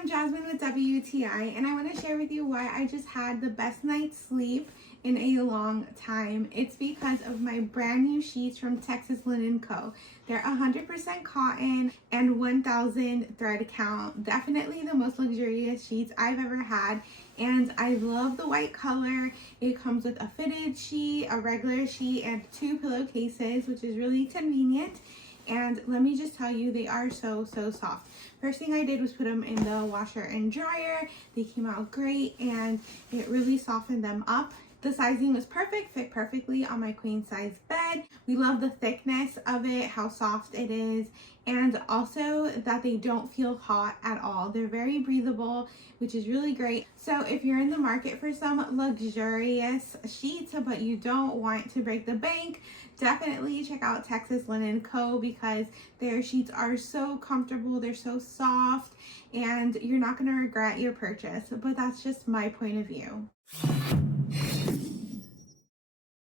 I'm Jasmine with WTI, and I want to share with you why I just had the best night's sleep in a long time. It's because of my brand new sheets from Texas Linen Co. They're 100% cotton and 1,000 thread count. Definitely the most luxurious sheets I've ever had, and I love the white color. It comes with a fitted sheet, a regular sheet, and 2 pillowcases, which is really convenient. And let me just tell you, they are so soft. First thing I did was put them in the washer and dryer. They came out great, and it really softened them up. The sizing was perfect, fit perfectly on my queen size bed. We love the thickness of it, how soft it is, and also that they don't feel hot at all. They're very breathable, which is really great. So if you're in the market for some luxurious sheets, but you don't want to break the bank, definitely check out Texas Linen Co. because their sheets are so comfortable, they're so soft, and you're not gonna regret your purchase. But that's just my point of view.